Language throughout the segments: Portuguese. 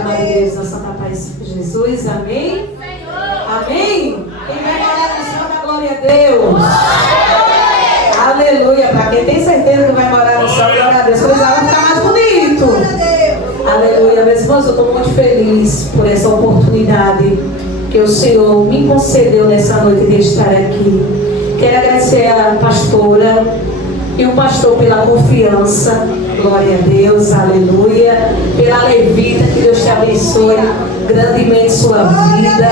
chamar a igreja da Santa Paz de Jesus, amém? Amém? Quem vai morar no céu da glória a Deus? Aleluia, para quem tem certeza que vai morar no céu, glória a Deus, coisa vai ficar mais bonito. Aleluia, meus irmãos, eu estou muito feliz por essa oportunidade que o Senhor me concedeu nessa noite de estar aqui. Quero agradecer a pastora e o pastor pela confiança, glória a Deus, aleluia, pela levita, que Deus te abençoe grandemente sua vida.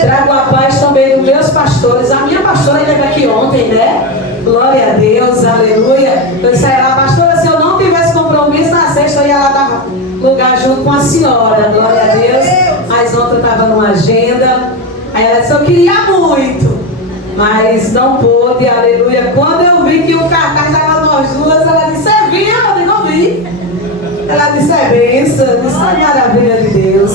Trago a paz também dos meus pastores. A minha pastora esteve aqui ontem, né? Glória a Deus, aleluia. Eu disse a ela, pastora, se eu não tivesse compromisso na sexta, eu ia lá dar lugar junto com a senhora, glória a Deus. Mas ontem eu estava numa agenda. Aí ela disse, eu queria muito, mas não pôde, aleluia. Quando eu vi que o cartaz estava nós duas, ela disse, é vinha, eu digo, não vi. Ela disse, é bênção, eu disse, é maravilha de Deus.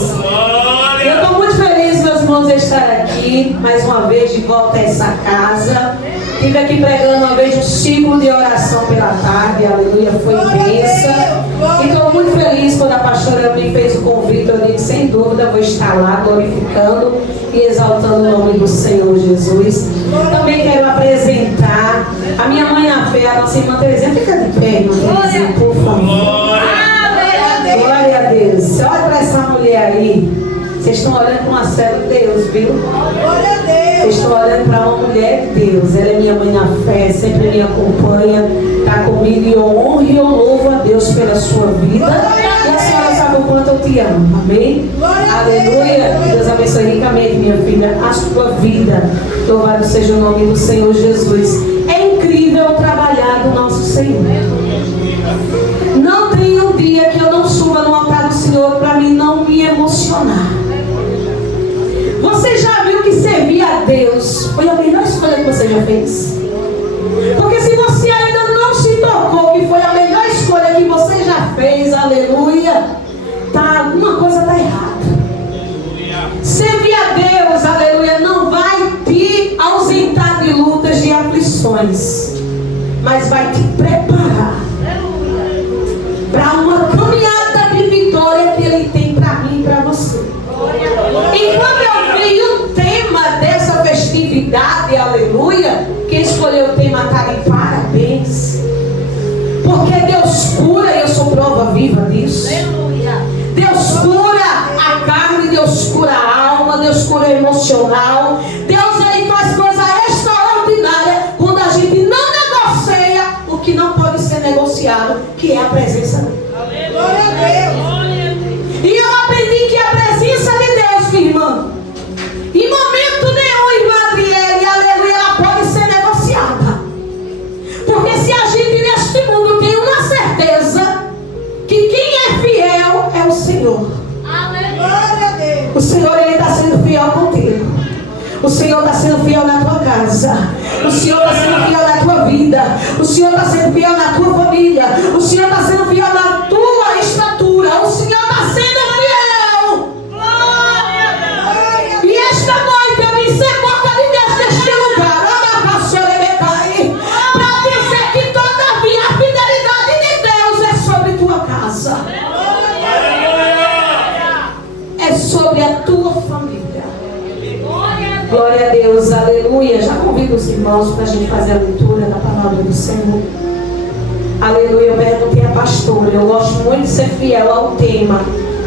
Eu estou muito feliz, meus irmãos, de estar aqui, mais uma vez, de volta a essa casa. Estive aqui pregando uma vez um ciclo de oração pela tarde, aleluia, foi bênção. E estou muito feliz quando a pastora me fez o convite, eu disse, sem dúvida, vou estar lá glorificando e exaltando o nome do Senhor Jesus. Também quero apresentar a minha mãe na fé, a nossa irmã Terezinha. Fica de pé, irmã Terezinha, por favor. Glória a Deus. Olha para essa mulher aí. Vocês estão olhando para uma serva de Deus, viu? Glória a Deus. Vocês estão olhando para uma mulher de Deus. Ela é minha mãe na fé, sempre me acompanha, está comigo e eu honro e eu louvo a Deus pela sua vida. E a senhora sabe o quanto eu te amo, amém? Aleluia. Deus abençoe ricamente, minha filha, a sua vida. Louvado seja o nome do Senhor Jesus. É incrível trabalhar do nosso Senhor. Não tem um dia que eu não suba no altar do Senhor para mim não me emocionar. Você já viu que servir a Deus foi a melhor escolha que você já fez? Porque se você ainda não se tocou que foi a melhor escolha que você já fez, aleluia, alguma coisa está errada. Servir a Deus, aleluia, não vai te ausentar de lutas, de aflições, mas vai te preparar para uma caminhada de vitória que Ele tem para mim e para você. E quando eu vi o tema dessa festividade, aleluia, quem escolheu o tema está de parabéns. Porque Deus cura, e eu sou prova viva disso. Deus cura a carne, Deus cura a alma, Deus cura o emocional. Deus, Ele faz coisa extraordinária quando a gente não negocia o que não pode ser negociado, que é a presença dele. Glória a Deus. E eu aprendi que a presença de Deus, minha irmã, em momento nenhum, irmã Adriele, aleluia, ela pode ser negociada. Porque se a gente neste mundo tem uma certeza que quem é fiel é o Senhor. Glória a Deus. O Senhor, Ele está sendo fiel contigo. O Senhor está sendo fiel na tua casa. O Senhor está sendo fiel na tua vida. O Senhor está sendo fiel na tua família. O Senhor está sendo fiel na tua estatura. O Senhor está sendo fiel. E esta noite eu vim ser boca de Deus neste lugar, para dizer que todavia a fidelidade de Deus é sobre tua casa, é sobre a tua família. Glória a Deus, aleluia. Já convido os irmãos para a gente fazer a leitura da palavra do Senhor. Aleluia. Eu perguntei à pastora, eu gosto muito de ser fiel ao tema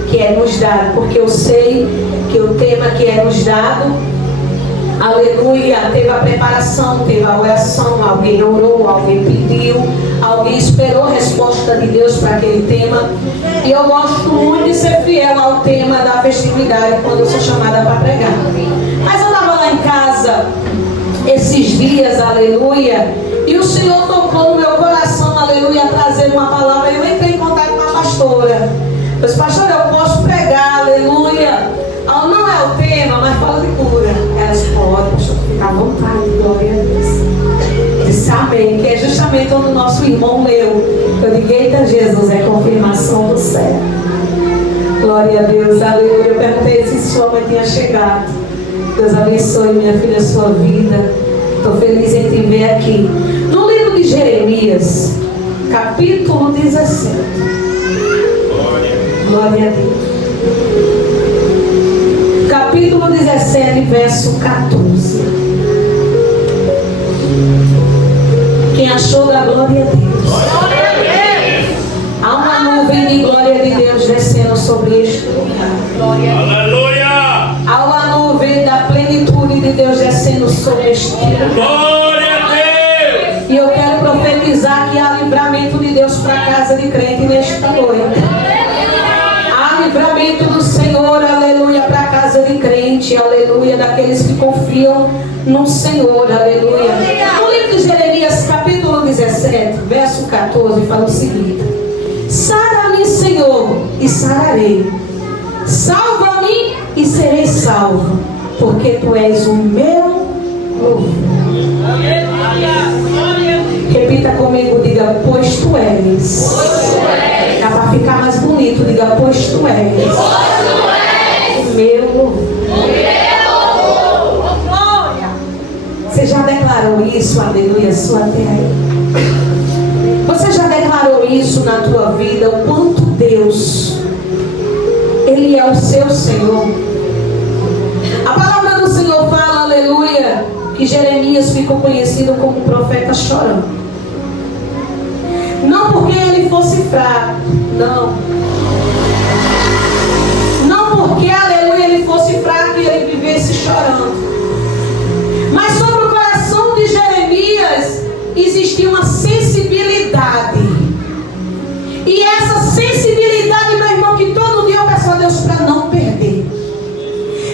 que é nos dado, porque eu sei que o tema que é nos dado, aleluia, teve a preparação, teve a oração, alguém orou, alguém pediu, alguém esperou a resposta de Deus para aquele tema. E eu gosto muito de ser fiel ao tema da festividade quando eu sou chamada para pregar. Mas eu estava lá em casa esses dias, aleluia, e o Senhor tocou no meu coração, aleluia, trazer uma palavra. Eu entrei em contato com a pastora. Eu disse, pastora, eu posso pregar, aleluia. Ela, não é o tema, mas fala de cura. Ela disse, pode, pastor, fica à vontade, glória a Deus. Disse amém, que é justamente onde o nosso irmão leu. Eu digo, eita Jesus, é confirmação do céu. Glória a Deus, aleluia. Eu perguntei se sua mãe tinha chegado. Deus abençoe, minha filha, a sua vida. Estou feliz em te ver aqui. No livro de Jeremias, capítulo 17. Glória a Deus. capítulo 17, verso 14. Quem achou da glória a Deus? Há uma nuvem de glória de Deus descendo sobre este lugar. Aleluia! Há uma nuvem da plenitude de Deus descendo sobre este lugar. Glória a Deus! E eu quero profetizar que há livramento de Deus para a casa de crente nesta noite. Há livramento do Senhor, aleluia, para a casa de crente, aleluia, daqueles que confiam no Senhor, aleluia. No livro de Jeremias, capítulo 17, verso 14, fala o seguinte: sara-me, Senhor, e sararei. Salva-me e serei salvo, porque tu és o meu louvor. Repita comigo, diga, pois tu és. Dá para ficar mais bonito, diga, pois tu és. O meu louvor. Você já declarou isso, aleluia, sua terra? Você já declarou isso na tua vida, o quanto Deus, Ele é o seu Senhor? A palavra do Senhor fala, aleluia, que Jeremias ficou conhecido como um profeta chorão. Não porque ele fosse fraco, não. Não porque, aleluia, ele fosse fraco e ele vivesse chorando. Mas sobre o coração de Jeremias existia uma sensibilidade. E essa sensibilidade, meu irmão, que todo dia eu peço a Deus para não perder.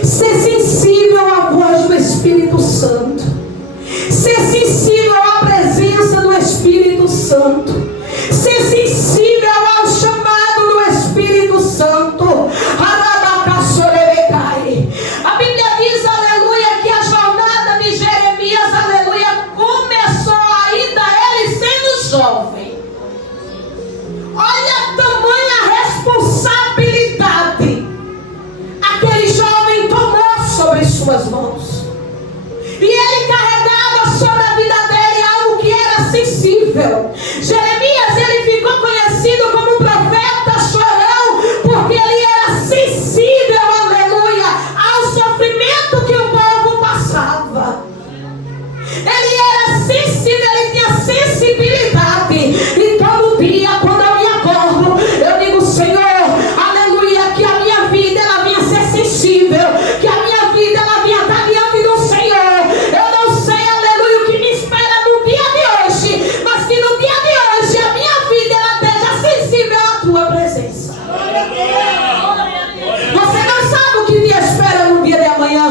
Ser sensível à voz do Espírito Santo. Ser sensível à presença do Espírito Santo. Ser sensível ao chamado do Espírito Santo. A Bíblia diz, aleluia, que a jornada de Jeremias, aleluia, começou ainda ele sendo jovem. Olha a tamanha responsabilidade aquele jovem tomou sobre suas mãos. E ele carregava sobre a vida dele algo que era sensível. Jeremias, ele ficou conhecido como um profeta chorão, porque ele era sensível, aleluia, ao sofrimento que o povo passava. Ele era sensível, ele tinha sensibilidade. E todo dia, quando eu me acordo, eu digo, Senhor, aleluia, que a minha vida ela vinha ser sensível, que a minha vida ela vinha estar diante do Senhor. Eu não sei, aleluia, o que me espera no dia de hoje, mas que no dia de hoje a minha vida ela esteja sensível à tua presença. Você não sabe o que me espera no dia de amanhã.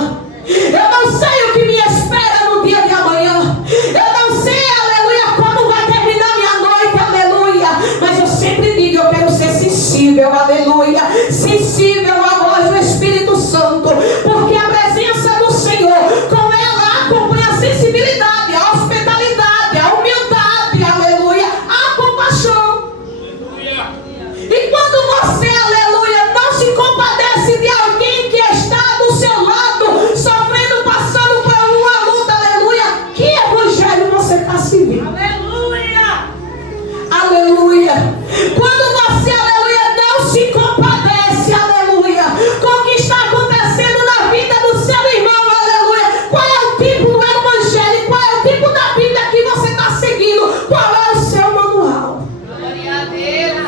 Eu não sei o que me espera no dia de amanhã. Eu não sei, aleluia, como vai terminar minha noite, aleluia. Mas eu sempre digo, eu quero ser sensível, aleluia. Sensível à voz do Espírito Santo. Porque a presença do Senhor, com ela acompanha a sensibilidade, a hospitalidade, a humildade, aleluia, a compaixão. E quando você, aleluia, não se compadece de alguém que está do seu lado, sofrendo, passando por uma luta, aleluia, que evangelho você está seguindo? Aleluia! Aleluia! Quando você, aleluia, não se compadece, aleluia, com o que está acontecendo na vida do seu irmão, aleluia, qual é o tipo do evangelho, qual é o tipo da Bíblia que você está seguindo, qual é o seu manual? Glória a Deus.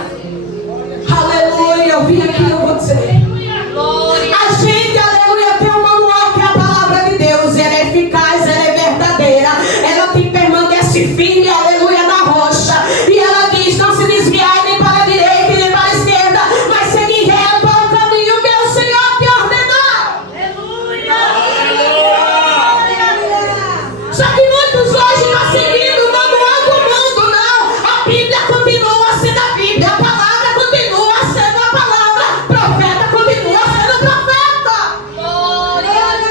Aleluia, eu vim aqui, eu vou dizer. Glória. A gente, aleluia, tem um manual que é a palavra de Deus. Ela é eficaz, ela é verdadeira. Ela te permanece firme, aleluia, na rocha. E ela diz, não se desviai nem para a direita nem para a esquerda, mas seguir reto ao caminho que o Senhor te ordenar. Só que muitos hoje estão seguindo o manual do mundo, não. A Bíblia continua sendo a Bíblia, a palavra continua sendo a palavra, o profeta continua sendo o profeta. Glória a Deus.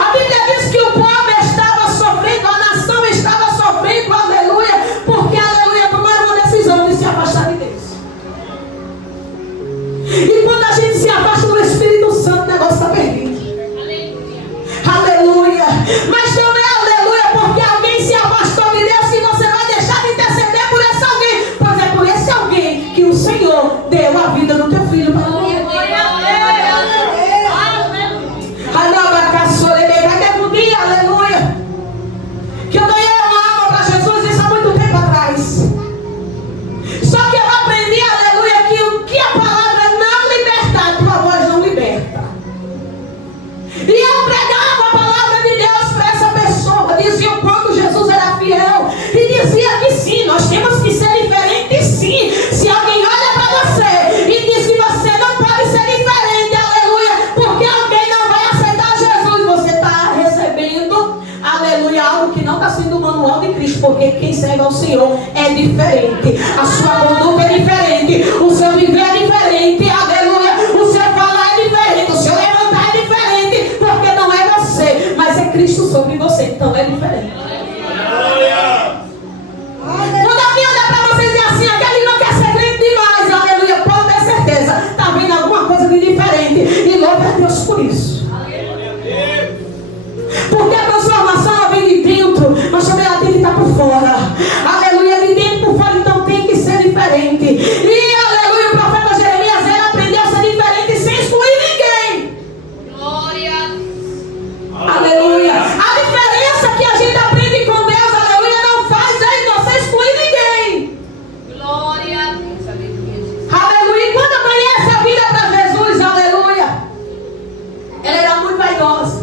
A Bíblia diz que o povo estava sofrendo, a nação estava sofrendo, aleluia, porque, aleluia, tomaram uma decisão de se afastar de Deus. E quando a gente se afasta do Espírito Santo, o negócio está perdido. Aleluia. Mas não é aleluia porque alguém se afastou de Deus porque quem serve ao Senhor é diferente. A sua conduta é diferente, o seu viver é diferente, aleluia. O seu falar é diferente, o seu levantar é diferente, porque não é você, mas é Cristo sobre você, então é diferente. Quando alguém olhar para você e dizer assim, aquele não quer ser crente demais, aleluia, pode ter certeza, está vendo alguma coisa de diferente, e louve a Deus por isso. Porque a transformação ela vem de dentro, mas também ela tem que estar por fora. Aleluia, de dentro por fora, então tem que ser diferente. E aleluia, o profeta Jeremias, ele aprendeu a ser diferente sem excluir ninguém. Glória. Aleluia. A diferença que a gente aprende com Deus, aleluia, não faz aí você excluir ninguém. Glória. Aleluia. E quando eu conheço a vida para Jesus, aleluia, ela era muito vaidosa.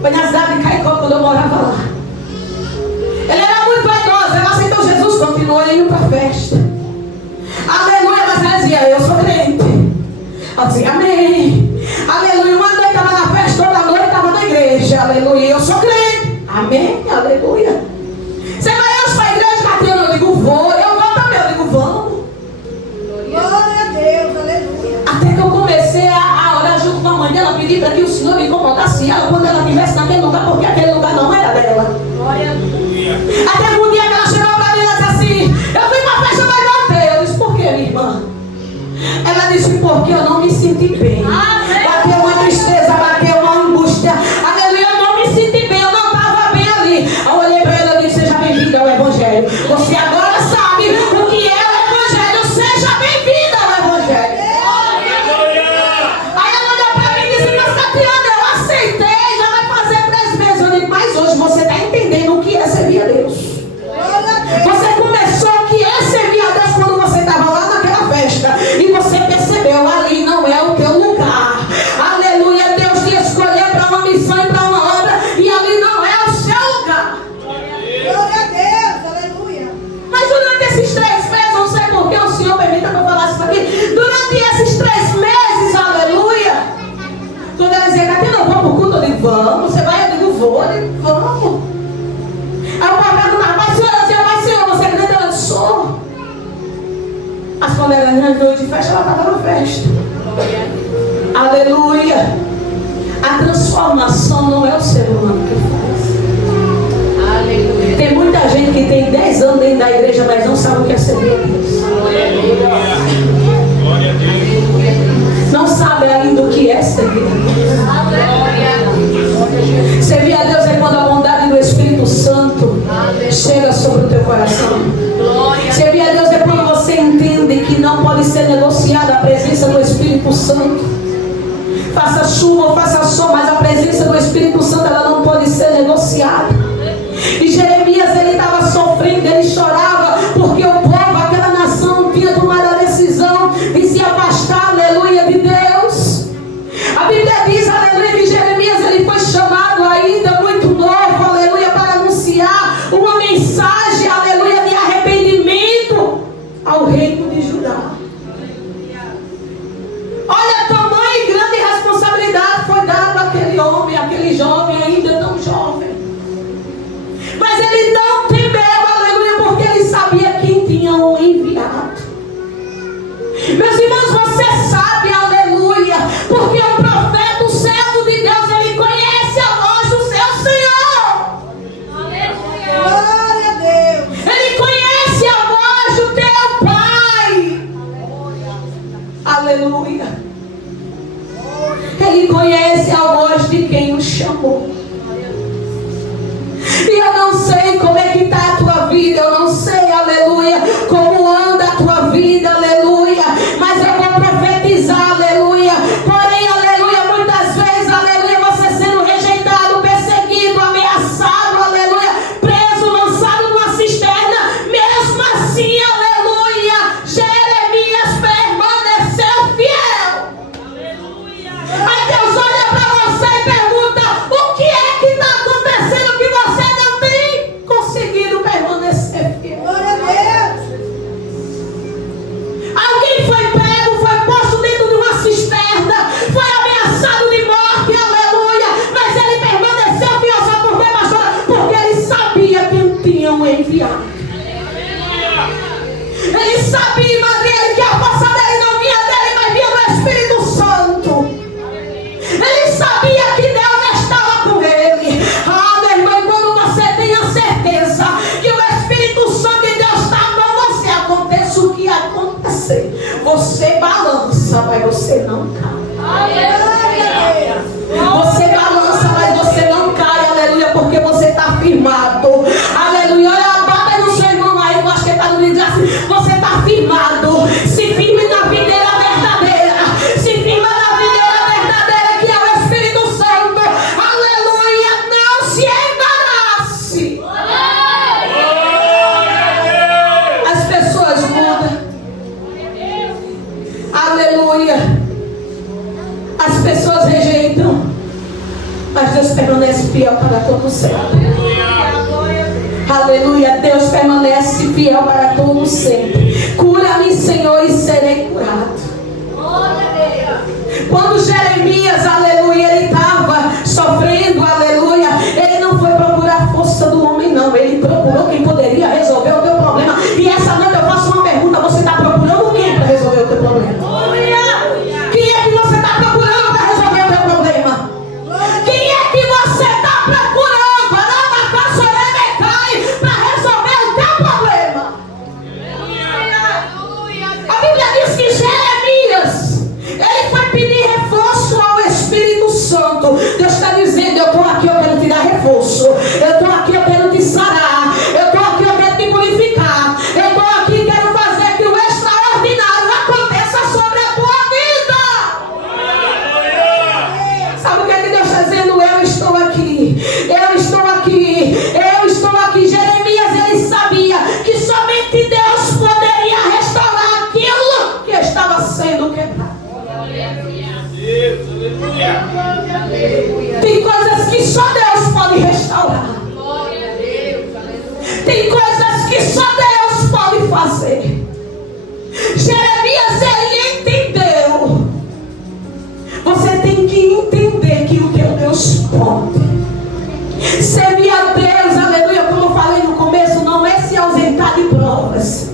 Foi na cidade de Caicó, quando eu morava lá. Ela era muito vaidosa, ela aceitou Jesus, continuou indo para a festa. Aleluia, mas ela dizia, eu sou crente. Ela dizia, amém. Aleluia, uma noite estava na festa, outra noite estava na igreja. Aleluia, eu sou crente. Amém, aleluia. Você vai hoje para a igreja, Catriana? Eu digo, vou. Eu vou também, eu digo, vamos. Glória a Deus, aleluia. Até que eu comecei a orar junto com a mãe dela, pedir para que o Senhor me incomodasse ela quando ela estivesse naquele lugar, porque aquele lugar não era dela. Glória. Até que um dia que ela chegou para mim, ela disse assim, eu fui para a festa, mas voltei. Eu disse, por quê, minha irmã? Ela disse, porque eu não me senti bem. Bateu uma tristeza, bateu uma angústia. Aleluia, eu não me senti bem, eu não estava bem ali. Aí eu olhei para ela e disse, seja bem-vinda ao Evangelho. Você agora sabe o que é o Evangelho. Seja bem-vinda ao Evangelho. Aí ela olhou para mim e disse, mas Catriana, eu aceitei, já vai fazer 3 meses. Eu digo, mas hoje você está entendendo o que é servir a Deus. Você começou o que é servir a Deus quando você estava lá naquela festa. E você percebeu, ali não é o teu lugar. Aleluia, Deus te escolheu para uma missão e para uma obra. E ali não é o seu lugar. Glória a Deus, aleluia. Mas durante esses 3 meses, não sei por que o Senhor permita que eu falasse isso aqui. Durante esses 3 meses, aleluia. Quando ela dizia, Catriana, eu vou pro culto, eu digo, vamos. Você vai? Eu digo, vou. Eu digo, vamos. Aí o pai perguntava, mas senhora, eu dizia, mas senhor, você acredita? Ela disse, sou. Mas quando era noite de festa, ela estava na festa. Aleluia. A transformação não é o ser humano que faz. Aleluia. Tem muita gente que tem 10 anos dentro da igreja, mas não sabe o que é servir a Deus. Glória a Deus. Não sabe ainda o que é servir a Deus. Glória. Servir a Deus é quando a bondade do Espírito Santo chega sobre o teu coração. Glória. Servir a Deus é quando você entende que não pode ser negociada a presença do Espírito Santo. Faça chuva ou faça sol, mas a presença do Espírito Santo ela não pode ser negociada. E Jeremias, ele estava sofrendo, ele chorava, porque o povo, aquela nação, tinha tomado a decisão de se afastar, aleluia, de Deus. A Bíblia diz, aleluia, que Jeremias, ele foi chamado ainda muito novo, aleluia, para anunciar uma mensagem, aleluia, de arrependimento ao reino de Judá. Olha a tamanha e grande responsabilidade foi dada àquele homem, àquele jovem, ainda tão jovem. Mas ele não temeu, aleluia, porque ele sabia quem tinha o enviado. Meus irmãos, você sabe, aleluia, porque o profeta, o servo de Deus, ele conhece a voz do seu Senhor. Aleluia. Glória a Deus. Ele conhece a voz do teu Pai. Aleluia. Ele conhece a voz de quem o chamou. E eu não sei como é que está a tua vida, eu não sei, aleluia, como anda a tua vida, aleluia, mas eu vou profetizar, aleluia. Porém, aleluia, muitas vezes, aleluia, você sendo rejeitado, perseguido, ameaçado, aleluia, preso, lançado numa cisterna, mesmo assim, aleluia, Jeremias permaneceu fiel. enviado. Ele sabia, Maria, que a força dele não vinha dele, mas vinha do Espírito Santo. Ele sabia que Deus estava com ele. Ah, meu irmão, quando você tem a certeza que o Espírito Santo de Deus está com você, aconteça o que acontecer, você balança, mas você não cai. Você balança, mas você não cai, aleluia, porque você está firmado. Aleluia, olha, bota no seu irmão aí, eu acho que está no livro assim, você está firmado. Se firme na videira verdadeira. Se firma na videira verdadeira, que é o Espírito Santo. Aleluia, não se embarace. As pessoas mudam. Aleluia. As pessoas rejeitam, mas Deus permanece fiel para todo sempre. Aleluia, Deus permanece fiel para todo sempre. Cura-me, Senhor, e serei curado. Quando Jeremias, aleluia, ele estava sofrendo, aleluia, ele não foi procurar a força do homem, não. Ele procurou quem poderia resolver o teu problema. E essa noite eu faço uma pergunta: você está procurando quem para resolver o teu problema? Quem é que você está procurando para resolver o teu problema? Quem é que você está procurando para resolver o teu problema? A Bíblia diz que Jeremias, ele foi pedir reforço ao Espírito Santo. Deus está dizendo: eu estou aqui, eu quero te dar reforço. Eu estou aqui, eu quero te sarar. Eu estou aqui, eu quero te purificar. Eu estou aqui, quero fazer que o extraordinário aconteça sobre a tua vida. Sabe o que é que Deus está dizendo? Eu estou aqui. Eu estou aqui. Eu estou aqui. Jeremias, ele sabia que somente Deus poderia restaurar aquilo que estava sendo quebrado. Tem coisas que só Deus pode restaurar. Tem coisas que só Deus pode fazer. Jeremias, ele entendeu. Você tem que entender que o teu Deus pode. Servir a Deus, aleluia, como eu falei no começo, não é se ausentar de provas,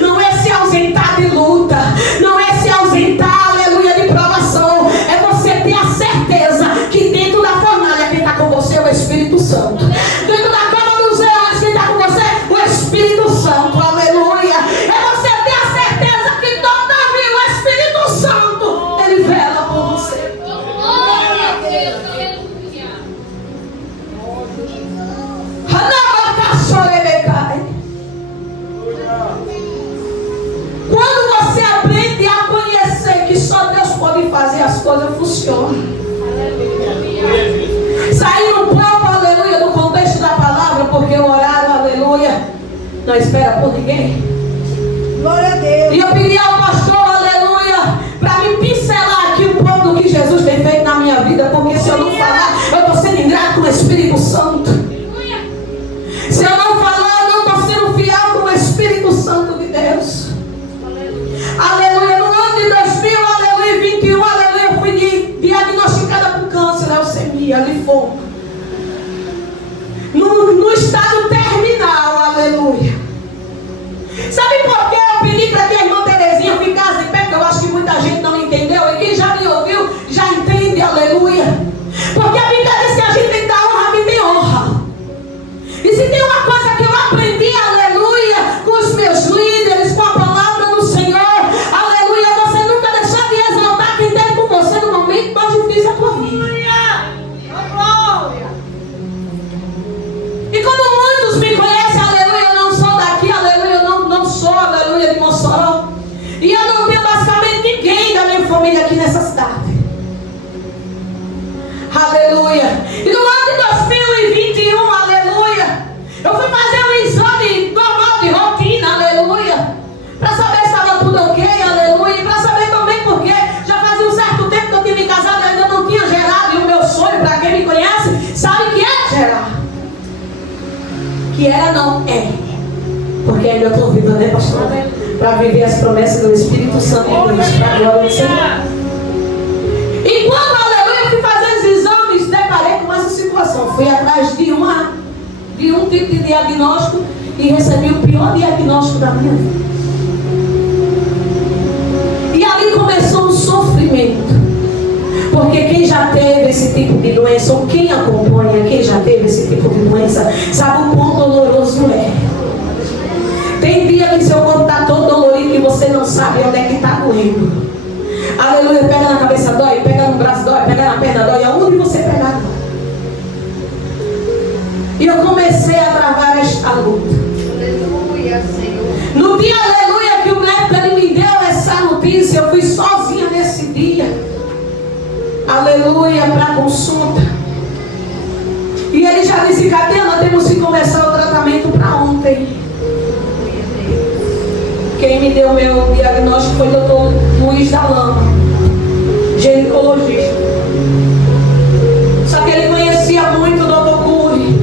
não é se ausentar de luta, não é se ausentar, aleluia, de provação. É você ter a certeza que dentro da fornalha quem está com você é o Espírito Santo. Dentro da cama dos leões quem está com você é o Espírito Santo, aleluia. É você ter a certeza que todavia o Espírito Santo, ele vela por você. Quando você aprende a conhecer que só Deus pode fazer, as coisas funcionam. Saindo um pouco, aleluia, do contexto da palavra, porque o horário, aleluia, não espera por ninguém. Glória a Deus. E eu pedi ao pastor, aleluia, para me pincelar aqui um pouco do que Jesus tem feito na minha vida, porque se eu não falar, eu estou sendo ingrato com o Espírito Santo. Se eu não falar, eu não estou sendo fiel com o Espírito Santo de Deus. Aleluia. No ano de 2021, aleluia, eu fui diagnosticada com câncer, leucemia, linfoma. No estado terminal, aleluia. Sabe por que eu pedi para que a irmã Terezinha ficasse em pé? Porque eu acho que muita gente não entendeu. E quem já me ouviu, já entende, aleluia. Porque a Bíblia diz que a gente tem que dar honra a quem tem honra. E se tem uma coisa que eu aprendi, aleluia, com os meus líderes, com a palavra do Senhor, aleluia, você nunca deixar de exaltar quem tem com você no momento mais difícil da tua vida. E como muitos me conhecem, aleluia, eu não sou daqui, aleluia, eu não sou, aleluia, de Mossoró. E eu não tenho basicamente ninguém da minha família aqui nessa cidade. Aleluia. E no ano de 2021, aleluia, eu fui fazer um exame normal de rotina, aleluia, para saber se estava tudo ok, aleluia, e para saber também porque já fazia um certo tempo que eu tinha me casado e ainda não tinha gerado. E o meu sonho, para quem me conhece, sabe que é gerar. Que era, não é. Porque ainda estou viva, né, pastor? Para viver as promessas do Espírito Santo de Deus, para a glória do Senhor. E quando, aleluia, eu fui fazer os exames, deparei com essa situação. Fui atrás de um tipo de diagnóstico e recebi o pior diagnóstico da minha vida. E ali começou um sofrimento. Porque quem já teve esse tipo de doença, ou quem acompanha quem já teve esse tipo de doença, sabe o quão doloroso é. Tem dia que seu corpo está todo dolorido e você não sabe onde é que está doendo. Aleluia, pega na cabeça, dói, pega no braço, dói, pega na perna, dói, aonde você pegar, dói. E eu comecei a travar esta luta. Aleluia, Senhor. No dia, aleluia, que o médico ele me deu essa notícia, eu fui sozinha nesse dia. Aleluia, para consulta. E ele já disse, Catiana, temos que começar o tratamento para ontem. Quem me deu meu diagnóstico foi o doutor Luiz da Lama, ginecologista. Só que ele conhecia muito o doutor Cury.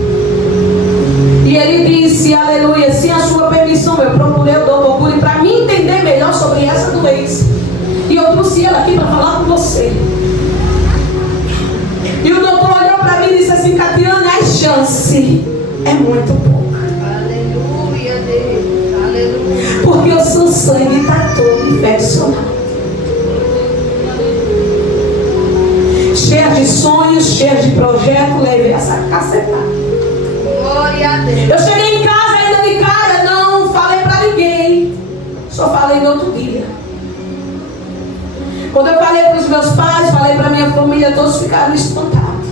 E ele disse, aleluia, sem a sua permissão, eu procurei o doutor Cury para me entender melhor sobre essa doença. E eu trouxe ela aqui para falar com você. E o doutor olhou para mim e disse assim, Catiana, a chance é muito pouca. Aleluia, Deus. Aleluia. Porque o seu sangue está todo infeccionado. Cheio de sonhos, cheio de projetos, levei essa cacetada. Glória a Deus. Eu cheguei em casa ainda de cara, não falei para ninguém. Só falei no outro dia. Quando eu falei para os meus pais, falei para a minha família, todos ficaram espantados.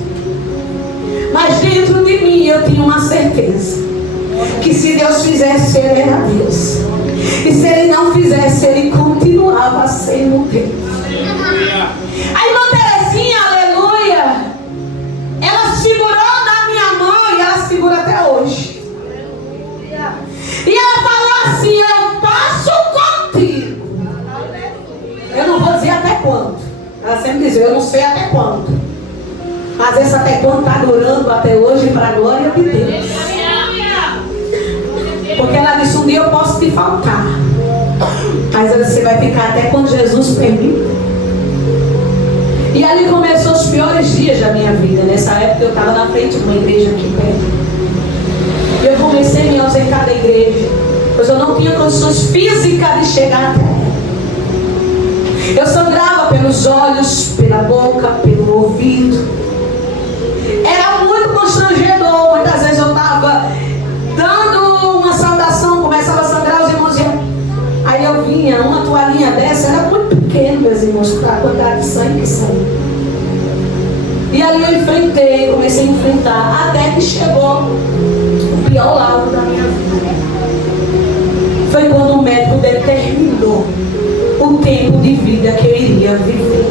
Mas dentro de mim eu tinha uma certeza. Que se Deus fizesse, Ele era Deus. E se Ele não fizesse, Ele continuava sendo Deus. A irmã Terezinha, aleluia, ela segurou na minha mão e ela segura até hoje. E ela falou assim, eu passo contigo. Eu não vou dizer até quando. Ela sempre dizia, eu não sei até quando. Mas esse até quando está durando até hoje para a glória de Deus. Porque ela disse, um dia eu posso te faltar. Mas você vai ficar até quando Jesus permite. E ali começou os piores dias da minha vida. Nessa época eu estava na frente de uma igreja aqui perto. E eu comecei a me ausentar da igreja. Pois eu não tinha condições físicas de chegar até ela. Eu sangrava pelos olhos, pela boca, pelo ouvido. Era muito constrangedor. Muitas vezes eu estava dando uma saudação, começava a sangrar, os irmãos iam. Aí eu vinha, uma toalhinha dessa, era muito pequeno, meus irmãos, para a quantidade de sangue que saiu. E ali eu enfrentei, comecei a enfrentar, até que chegou o pior lado da minha vida. Foi quando o médico determinou o tempo de vida que eu iria viver.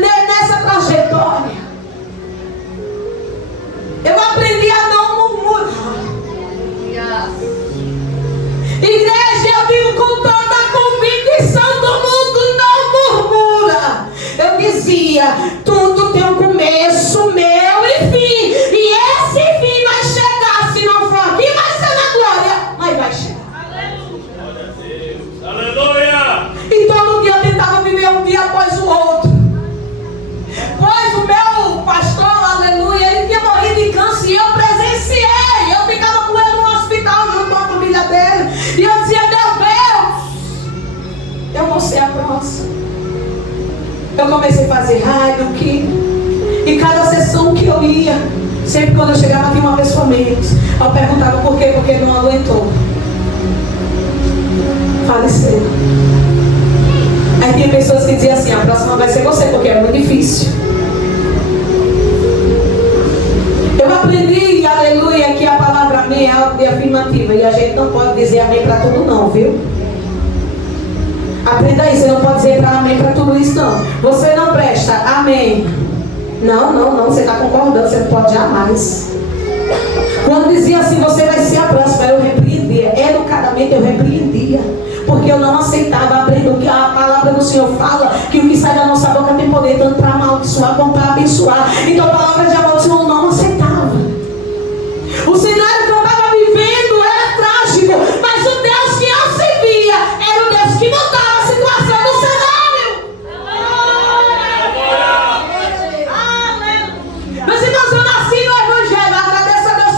Nessa trajetória, eu aprendi a não murmurar. Igreja, eu digo com toda a convicção do mundo, não murmura. Eu dizia, tudo tem um começo, meu e fim. E esse fim vai chegar, se não for aqui, vai ser na glória, mas vai chegar. Aleluia! E todo dia eu tentava viver um dia após o outro. Pois o meu pastor, aleluia, ele tinha morrido de câncer e eu presenciei. Eu ficava com ele no hospital junto com a família dele. E eu dizia, meu Deus, eu vou ser a próxima. Eu comecei a fazer raio, e cada sessão que eu ia, sempre quando eu chegava tinha uma pessoa menos. Eu perguntava por quê, porque não aguentou. Faleceu. Aí tinha pessoas que diziam assim, a próxima vai ser você, porque é muito difícil. Eu aprendi, aleluia, que a palavra amém é algo de afirmativa. E a gente não pode dizer amém para tudo não, viu? Aprenda isso, você não pode dizer para amém para tudo isso não. Você não presta, amém. Não, você está concordando, você não pode jamais. Quando dizia assim, você vai ser a próxima, eu repreendia. Educadamente eu repreendia. Porque eu não aceitava aprender o que a palavra do Senhor fala, que o que sai da nossa boca tem poder tanto para amaldiçoar como para abençoar. Então a palavra de amaldiçoação eu não aceitava. O cenário que eu estava vivendo era trágico, mas o Deus que eu servia era o Deus que mudava a situação do cenário. Meus irmãos, eu nasci no Evangelho, agradeço a Deus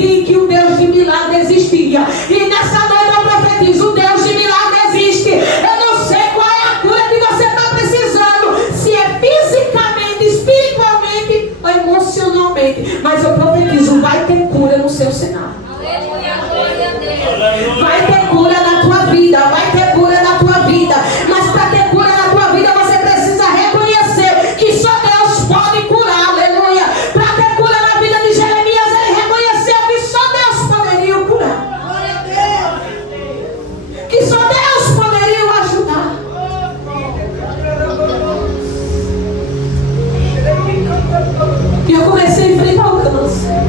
acreditei que o Deus de milagre existia. E nessa noite eu profetizo: o Deus de milagre existe. Eu não sei qual é a cura que você está precisando, se é fisicamente, espiritualmente ou emocionalmente, mas eu profetizo: vai ter cura no seu cenário. Aleluia, glória a Deus. Vai ter cura na tua vida, vai ter cura na tua vida. Mas para ter cura na tua vida, você precisa reconhecer que só Deus pode curar. Aleluia. Para ter cura na vida de Jeremias, ele reconheceu que só Deus poderia o curar. Glória a Deus. Que só Deus poderia o ajudar. E eu comecei a enfrentar o câncer.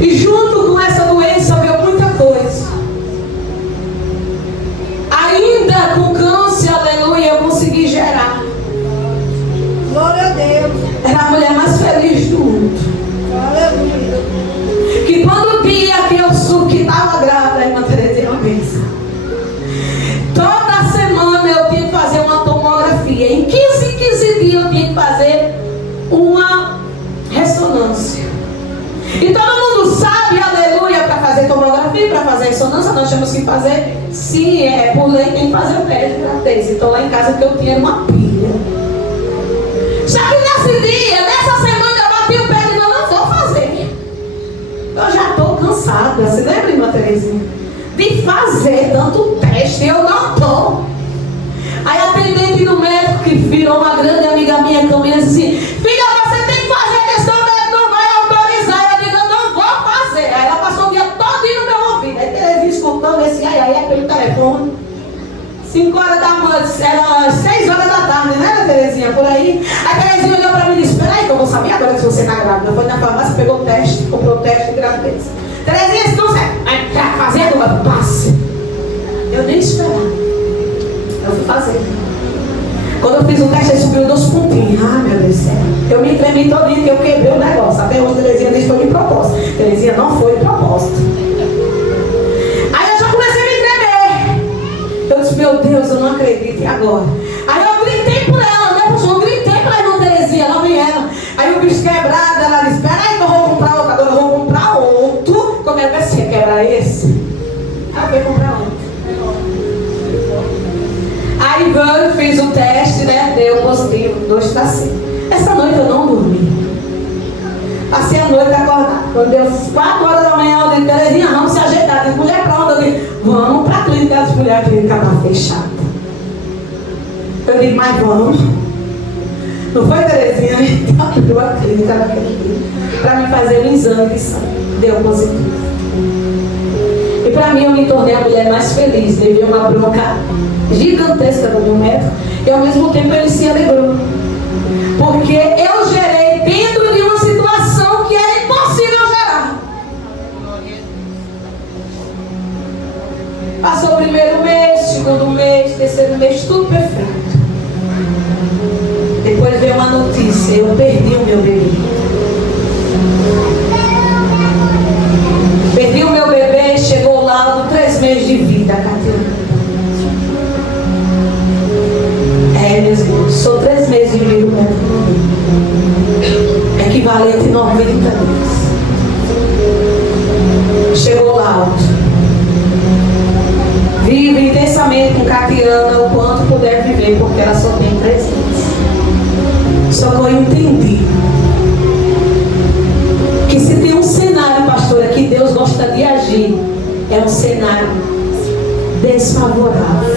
E junto com essa doença veio muita coisa. Ainda com câncer, aleluia, eu consegui gerar. Glória a Deus. Era a mulher mais feliz do mundo. Aleluia. Que quando o dia que eu soube que estava grávida, a irmã Terezinha uma benção. Toda semana eu tinha que fazer uma tomografia. Em 15 dias eu tinha que fazer uma ressonância. E todo mundo sabe, aleluia, para fazer tomografia, para fazer ressonância, nós temos que fazer, se é por lei, tem que fazer o teste de gravidez. Então lá em casa que eu tinha uma pilha. Só que nesse dia, nessa semana, eu bati o pé e eu não vou fazer. Eu já estou cansada, você lembra, irmã Terezinha? De fazer tanto teste, eu não estou. Aí a atendente do médico, que virou uma grande amiga minha, que eu me disse assim: filha, você tem que fazer a questão, o médico não vai autorizar. Eu digo: eu não vou fazer. Aí ela passou o dia todo no meu ouvido. Aí Terezinha escutando esse ai pelo telefone. 5 horas da noite, era 6 horas da tarde, né, Terezinha? Por aí. Aí Terezinha olhou pra mim e disse: espera aí que eu vou saber agora se você está grávida. Foi na farmácia, pegou o teste, comprou o teste de gravidez. Terezinha, se não quer fazer, passe. Eu nem esperava. Eu fui fazer. Quando eu fiz o teste, ele subiu 2 pontinhos. Ah, meu Deus do céu. Eu me tremi todinho, que eu quebrei o negócio. Até hoje Terezinha disse que foi de propósito. Terezinha, não foi de propósito. Aí eu já comecei a me tremer. Eu disse: meu Deus, eu não acredito. E agora? Aí eu gritei por ela, né? Eu gritei pra irmã Terezinha, ela vieram. Aí o bicho quebrado, ela disse: espera aí que eu vou comprar outro. Agora eu vou comprar outro. Como é que você quebrar esse? Aí eu fui comprar outro. Aí Ivan fez o teste, né? Deu positivo, 2 está assim. Essa noite eu não dormi. Passei a noite acordada. Quando deu 4 horas da manhã, eu disse: Terezinha, vamos se ajeitar. As mulheres pra onde? Eu disse: vamos pra clínica. As mulheres, a clínica tá fechada. Eu disse: mas vamos. Não foi, Terezinha? Então abriu a clínica naquele dia pra me fazer um exame de sangue. Deu positivo. E pra mim eu me tornei a mulher mais feliz. Levei uma bronca gigantesca do meu médico. E ao mesmo tempo ele se alegrou. Porque eu gerei dentro de uma situação que era impossível gerar. Passou o primeiro mês, segundo mês, terceiro mês, tudo perfeito. Depois veio uma notícia: eu perdi o meu bebê. Perdi o meu bebê, chegou o laudo, 3 meses de vida, Catiana. Meus irmãos, sou 3 meses de vida, né? Equivalente a 90 dias. Chegou o laudo. Vive intensamente com Catiana o quanto puder viver, porque ela só tem 3 meses. Só que eu entendi que se tem um cenário, pastora, que Deus gosta de agir, é um cenário desfavorável.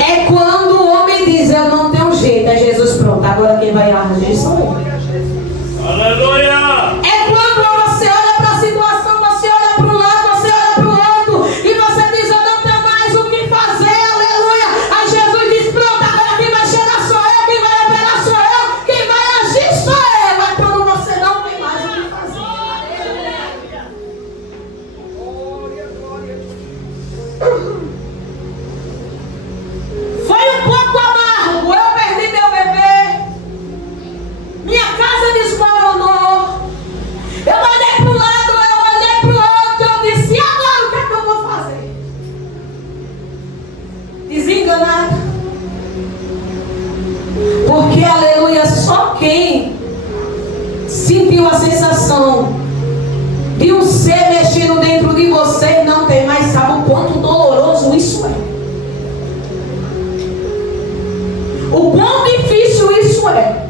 É quando o homem diz: eu não tenho jeito, é Jesus, pronto, agora quem vai agir sou eu. Aleluia! É quando você olha para a situação, você olha para um lado, você olha para o outro, e você diz: eu não tenho mais o que fazer, aleluia. Aí Jesus diz: pronto, agora quem vai chegar sou eu, quem vai operar sou eu, quem vai agir sou eu. É quando você não tem mais o que fazer. sensação de um ser mexendo dentro de você e não tem mais, sabe o quanto doloroso isso é. O quão difícil isso é.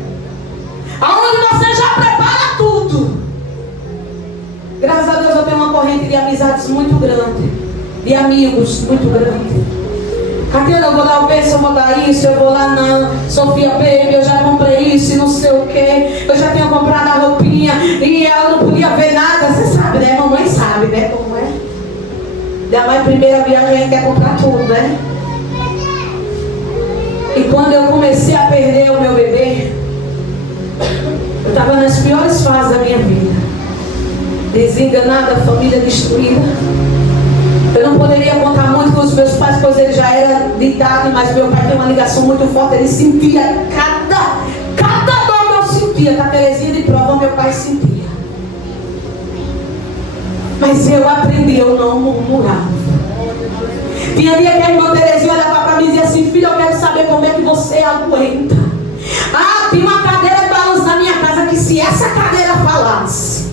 Aonde você já prepara tudo. Graças a Deus eu tenho uma corrente de amizades muito grande, de amigos muito grande. Catiana, eu vou dar o peso, eu vou dar isso, eu vou lá na Sofia Baby, eu já comprei isso e não sei o que, eu já tenho comprado a roupinha e ela não podia ver nada. Você sabe, né? Mamãe sabe, né? Como é? Da mais primeira viagem a gente quer comprar tudo, né? E quando eu comecei a perder o meu bebê, eu estava nas piores fases da minha vida. Desenganada, família destruída. Eu não poderia contar muito com os meus pais, pois ele já era de idade, mas meu pai tem uma ligação muito forte. Ele sentia cada dor que eu sentia, com a Terezinha de prova, meu pai sentia. Mas eu aprendi, eu não murmurava. Tinha dia que a irmã Terezinha olhava para mim e dizia assim: filha, eu quero saber como é que você aguenta. Ah, tinha uma cadeira de balanço na minha casa que se essa cadeira falasse,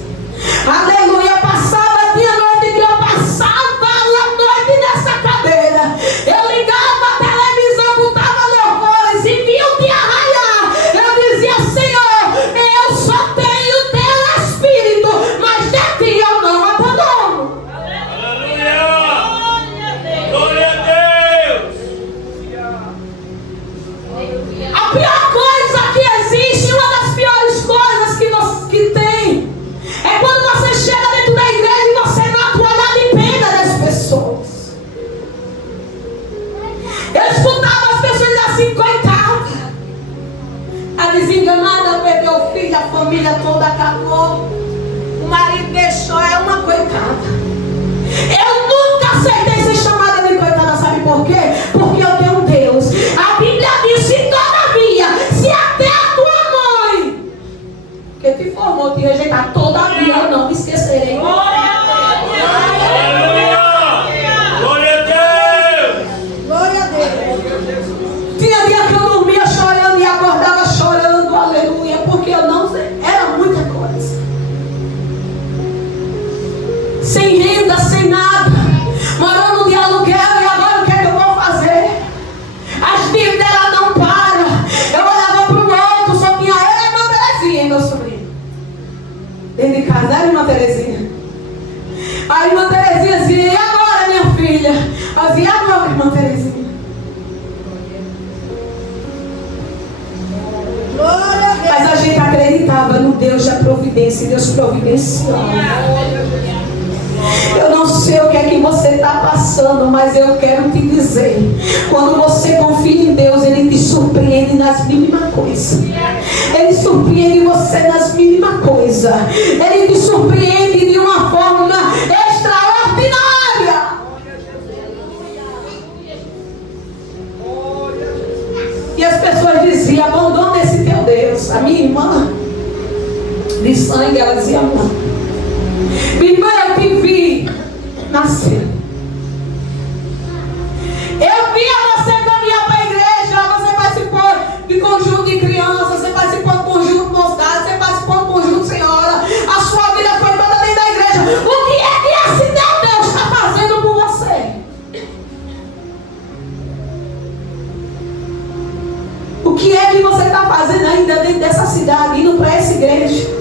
aleluia, passava, tinha noite que eu passava a noite nessa cadeira. Eu ligava a televisão, botava louvores e via o dia raiar. Eu dizia: Senhor, eu só tenho teu espírito, mas de ti eu não abandono. Aleluia! Glória a Deus! A pior coisa que existe, uma das piores coisas que tem, é quando você chega dentro da igreja e você não atua nada e pega das pessoas. Eu escutava as pessoas assim: coitada, a desenganada perdeu o filho, a família toda acabou, o marido deixou, é uma coitada. Eu nunca aceitei ser chamada de coitada, sabe por quê? Porque eu tenho um Deus. A Bíblia diz: se todavia, se até a tua mãe que te formou te rejeitar, todavia eu não me esquecerei. Aleluia! Glória a Deus! Glória a Deus. Tinha dia que eu dormia chorando e acordava chorando, aleluia, porque eu não sei, era muita coisa. Sem renda, sem nada, morando de aluguel, e agora o que é que eu vou fazer? As dívidas elas não param. Eu olhava para o outro, só tinha eu e a irmã Terezinha e meu sobrinho dentro de casa, era a irmã Terezinha. A irmã Terezinha dizia: e agora, minha filha? Eu dizia: e agora, irmã Terezinha? Glória a Deus. Mas a gente acreditava no Deus da providência, e Deus providenciou. Eu não sei o que é que você está passando, mas eu quero te dizer: quando você confia em Deus, Ele te surpreende nas mínimas coisas. Ele surpreende você nas mínimas coisas. Ele te surpreende de uma forma extraordinária. E as pessoas diziam: abandona esse teu Deus. A minha irmã de sangue, ela dizia: não. Minha irmã, eu te vi nascer. Eu via você caminhar para a igreja. Você participou de conjunto de crianças, você participou de conjunto mocidade, você participou de conjunto senhora. A sua vida foi toda dentro da igreja. O que é que esse teu Deus está fazendo por você? O que é que você está fazendo ainda dentro dessa cidade, indo para essa igreja?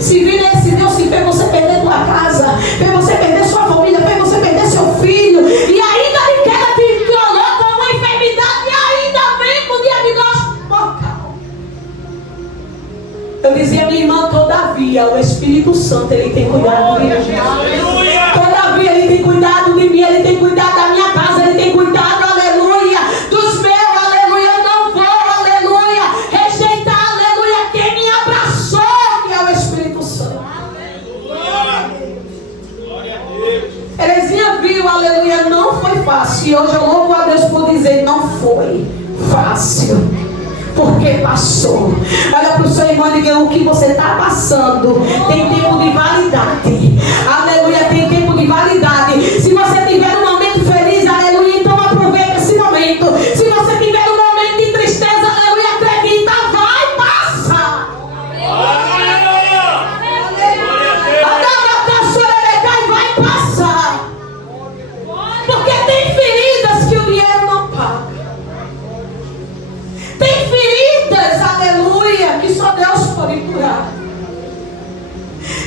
Se vir nesse Deus que fez você perder sua casa, fez você perder sua família, fez você perder seu filho, e ainda Ele quer te colocar com uma enfermidade e ainda vem com diagnóstico mortal. Eu dizia: minha irmã, todavia o Espírito Santo, Ele tem cuidado de mim. Todavia Ele tem cuidado de mim, Ele tem cuidado da minha casa, Ele tem cuidado, aleluia, dos meus, aleluia. Eu não vou, aleluia, rejeitar, aleluia, quem me abraçou, que é o Espírito Santo. Glória a Deus! Terezinha viu, aleluia, não foi fácil. E hoje eu louvo a Deus por dizer: não foi fácil, porque passou. Olha para o seu irmão e diga: o que você está passando tem tempo de validade. Aleluia, tem tempo de validade. Se você tiver um momento feliz, aleluia, então aproveita esse momento. Se você tiver um momento de tristeza, aleluia, acredita, vai passar. Aleluia!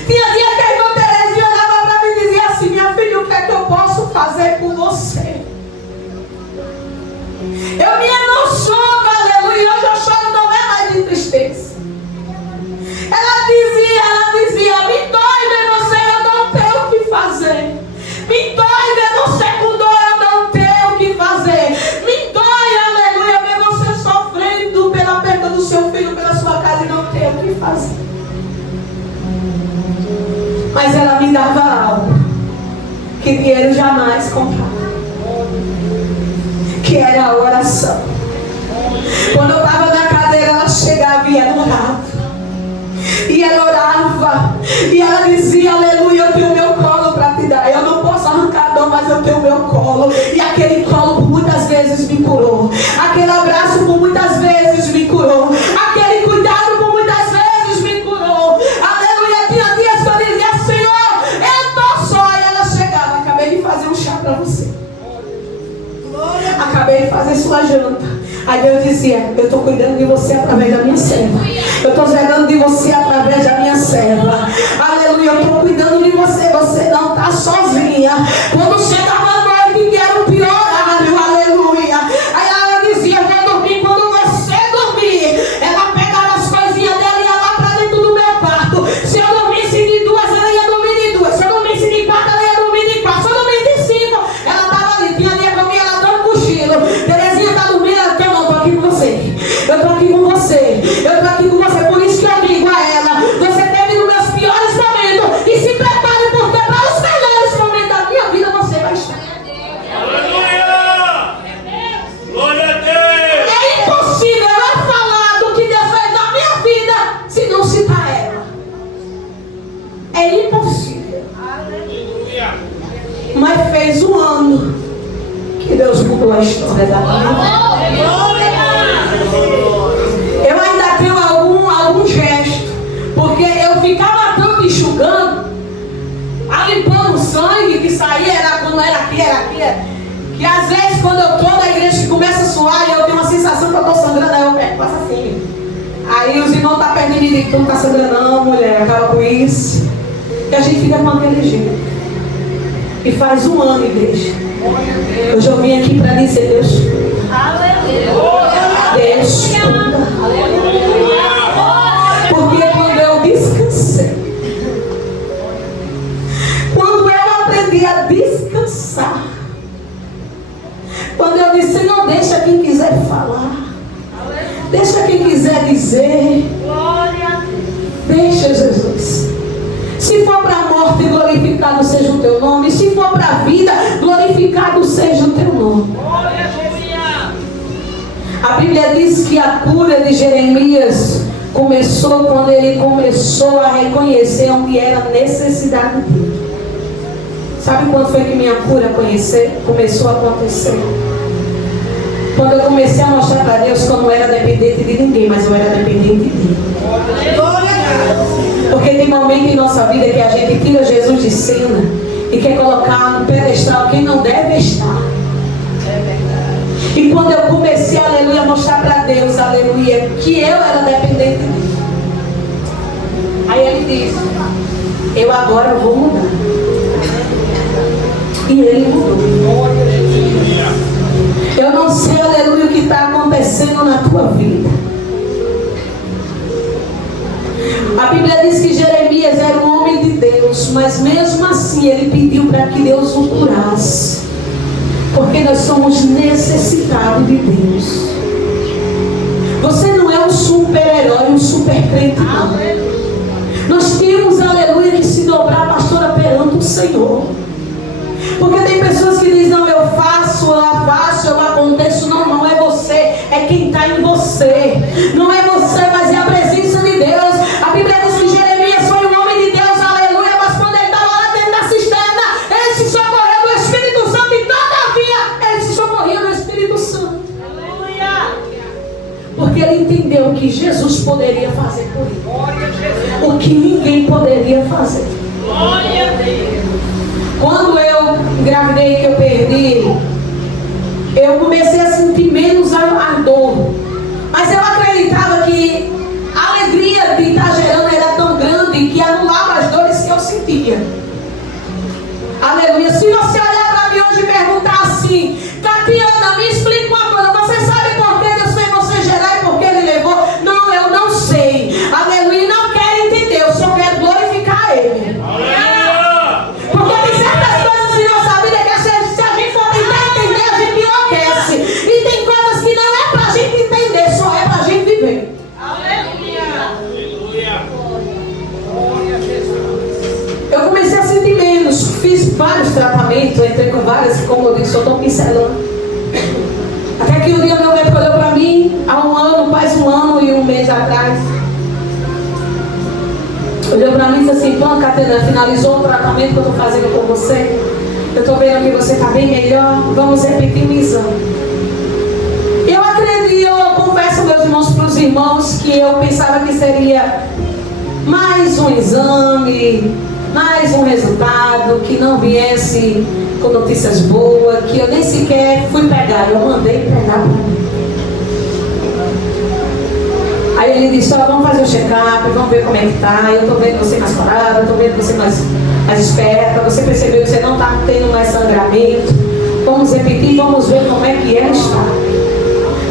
Tinha dia que a irmã Terezinha olhava para mim e dizia assim: minha filha, o que é que eu posso fazer por você? Eu me emociono, aleluia. Hoje eu choro, não é mais de tristeza. Ela dizia, me dói ver você, eu não tenho o que fazer. Me dói ver você com dor, eu não tenho o que fazer. Me dói, aleluia, ver você sofrendo pela perda do seu filho, pela sua casa e não tenho o que fazer. Mas ela me dava algo que dinheiro jamais comprava, que era a oração. Quando eu estava na cadeira, ela chegava e ela orava. E ela orava. E ela dizia, aleluia, eu tenho o meu colo para te dar. Eu não posso arrancar a dor, mas eu tenho o meu colo. E aquele colo por muitas vezes me curou. Aquele abraço por muitas vezes me curou. Aquele cuidado por muitas vezes me curou. Aleluia, tinha dias que eu dizia, Senhor, eu tô só. E ela chegava, acabei de fazer um chá para você. Acabei de fazer sua janta. Aí Deus dizia, eu estou cuidando de você através da minha serva. Eu estou zerando de você através da minha serva. Aleluia, eu estou cuidando de você. Você não está sozinha. Quando chegava a noite, que era o pior horário, aleluia. Aí ela dizia, vou dormir quando você dormir. Ela pegava as coisinhas dela e ia lá para dentro do meu quarto. Se eu dormisse de 2, ela ia dormir de 2. Se eu dormisse de 4, ela ia dormir de 4. Se eu dormisse de 5, ela estava ali. Tinha dia pra mim, ela dando cochilo. Terezinha está dormindo, ela eu estou aqui com você. Eu estou aqui com você. Eu estou aqui com você. Por isso que eu digo a ela, você teve nos meus piores momentos. E se prepare, porque para os melhores momentos da minha vida você vai estar. Aleluia! Glória a Deus! É impossível eu falar do que Deus fez na minha vida se não citar ela. É impossível. Aleluia! Mas fez um ano que Deus mudou a história da minha vida. Eu ainda tenho algum gesto, porque eu ficava tanto enxugando, limpando o sangue que saía, era quando era aqui, que às vezes quando eu estou na igreja que começa a suar e eu tenho uma sensação que eu estou sangrando, aí eu pego, faço assim. Aí os irmãos estão perto de mim e dizem, tu não está sangrando não, mulher, acaba com isso. E a gente fica com aquele jeito. E faz um ano, igreja. Hoje eu vim aqui para dizer, Deus, Deus, porque quando eu descansei, quando eu aprendi a descansar, quando eu disse, Senhor, deixa quem quiser falar, deixa quem quiser dizer, deixa, Jesus. Se for para a morte, glorificado seja o teu nome. Se for para a vida, glorificado seja o teu nome. A Bíblia diz que a cura de Jeremias começou quando ele começou a reconhecer onde era a necessidade dele. Sabe quando foi que minha cura começou a acontecer? Quando eu comecei a mostrar para Deus que eu não era dependente de ninguém, mas eu era dependente dele. Porque tem momento em nossa vida que a gente tira Jesus de cena e quer colocar no pedestal quem não deve estar. E quando eu comecei, aleluia, a mostrar para Deus, aleluia, que eu era dependente dele, aí ele disse, eu agora vou mudar. E ele mudou. Eu não sei, aleluia, o que está acontecendo na tua vida. A Bíblia diz que Jeremias era um homem de Deus, mas mesmo assim ele pediu para que Deus o curasse. Porque nós somos necessitados de Deus. Você não é um super-herói, um super-crente, não. Nós temos, aleluia, que se dobrar, pastora, perante o Senhor. Porque tem pessoas que dizem, não, eu faço, eu aconteço. Não, não é você, é quem está em você. Não é você, mas é a presença de Deus. A Bíblia diz que Jeremias foi um homem de Deus, aleluia, mas quando ele estava lá dentro da cisterna, ele se socorreu do Espírito Santo e todavia ele se socorreu do Espírito Santo. Aleluia! Porque ele entendeu que Jesus poderia fazer por ele o que ninguém poderia fazer. Glória a Deus! Quando eu engravidei, que eu perdi, eu comecei a sentir menos ardor. Mas eu acreditava que a alegria de estar gerando era tão grande que anulava as dores Aleluia. Se você olhar para mim hoje e perguntar assim: Tatiana, me explica uma coisa. Você sabe por que Deus fez você gerar e por que Ele levou? Não, eu não sei. Aleluia. Não quero entender. Eu só quero glorificar Ele. Aleluia. Porque tem certas coisas em nossa vida que se a gente for tentar entender, a gente enlouquece. E tem coisas que não é para a gente entender, só é para a gente viver. Eu comecei a sentir menos, fiz vários tratamentos, entrei com várias, como eu disse, eu estou pincelando. Até que um dia meu médico olhou para mim, há um ano, faz um ano e um mês atrás. Olhou para mim e disse assim: Pô, Catena, finalizou o tratamento que eu estou fazendo com você. Eu estou vendo que você está bem melhor, vamos repetir o exame. Eu acredito, eu confesso, meus irmãos, para os irmãos, que eu pensava que seria mais um exame, mais um resultado, que não viesse com notícias boas, que eu nem sequer fui pegar, eu mandei pegar para mim. Aí ele disse: vamos fazer o check-up, vamos ver como é que está. Eu estou vendo você mais parada, estou vendo você mais esperta, você percebeu que você não está tendo mais sangramento. Vamos repetir, vamos ver como é que ela está.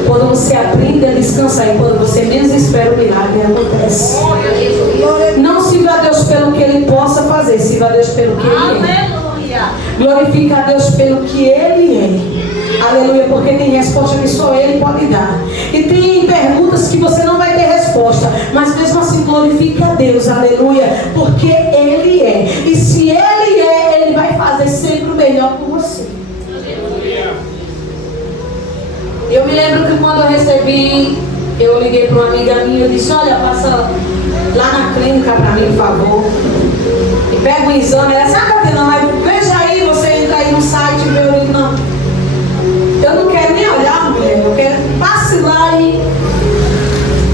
Quando você aprende a descansar e quando você menos espera, o milagre acontece. Não sirva a Deus pelo que Ele possa fazer, sirva a Deus pelo que Ele é. Glorifica a Deus pelo que Ele é. Aleluia, porque tem resposta que só Ele pode dar. E tem perguntas que você não vai ter resposta, mas mesmo assim glorifica a Deus, aleluia, porque Ele é. E se Ele é, Ele vai fazer sempre o melhor por você. Eu me lembro que quando eu recebi, eu liguei para uma amiga minha e disse: olha, passa lá na clínica para mim, por favor, e pega o exame. Ela disse: Catena, mas veja aí, você entra aí no site e vê. Eu digo: não, eu não quero nem olhar, mulher, eu quero passe lá e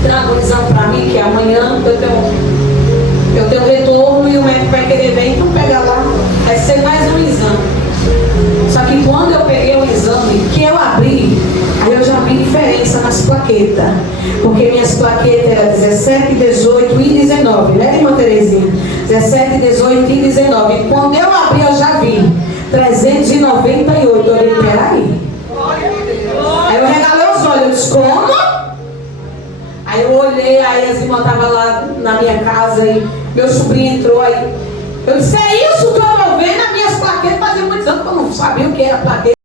traga o exame para mim, que amanhã eu tenho retorno e o médico vai querer ver, então pega lá, vai ser mais um exame. Só que quando eu peguei o exame, que eu abri, aí eu já vi diferença nas plaquetas. Porque minhas plaquetas eram 17, 18 e 19, né, irmã Terezinha? 17, 18 e 19. E quando eu abri, eu já vi 398. Eu olhei: peraí. Aí eu regalei os olhos, eu disse: como? Aí eu olhei, aí as irmãs estavam lá na minha casa e meu sobrinho entrou aí. Eu disse: é isso que eu estou vendo? As minhas plaquetas, fazia muitos anos que eu não sabia o que era plaqueta.